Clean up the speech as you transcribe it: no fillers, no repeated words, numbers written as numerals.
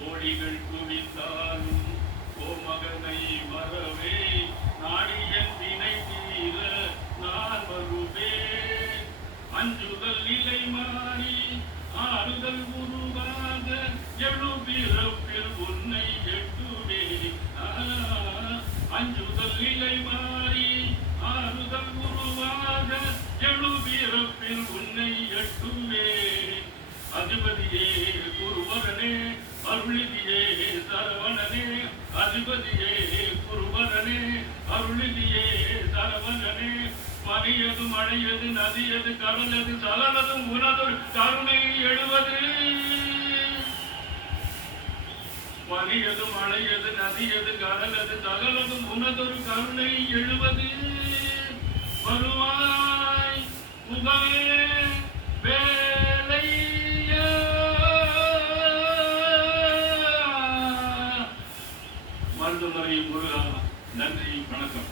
கோடிகள் குவித்தாலும் கோமகனை மறவே நாடியன் வினை தீர நான் வருவேன். அஞ்சுதல் நிலை மாறி ஆறுதல் உருவாக எழுபிறப்பில் உன்னை எட்டுவே. அஞ்சுதல் நிலை மாறி ஆறுதல் உருவாக எழுபிறப்பில் உன்னை எட்டுவே. அதிபதியே குருவரனே அருளிதியே சரவணனே. அதிபதியே குருவரனே அருளிதியே சரவணனே. மணியது மழையது நதியது கடலது சலனதும் உனதொரு கருணை எழுவது. மணியது மழையது நதியது கடலது சகலதும் உனதொரு கருணை எழுவது. வருவாய் புகழே வேலையா. மருந்துமறை முருகா, நன்றி, வணக்கம்.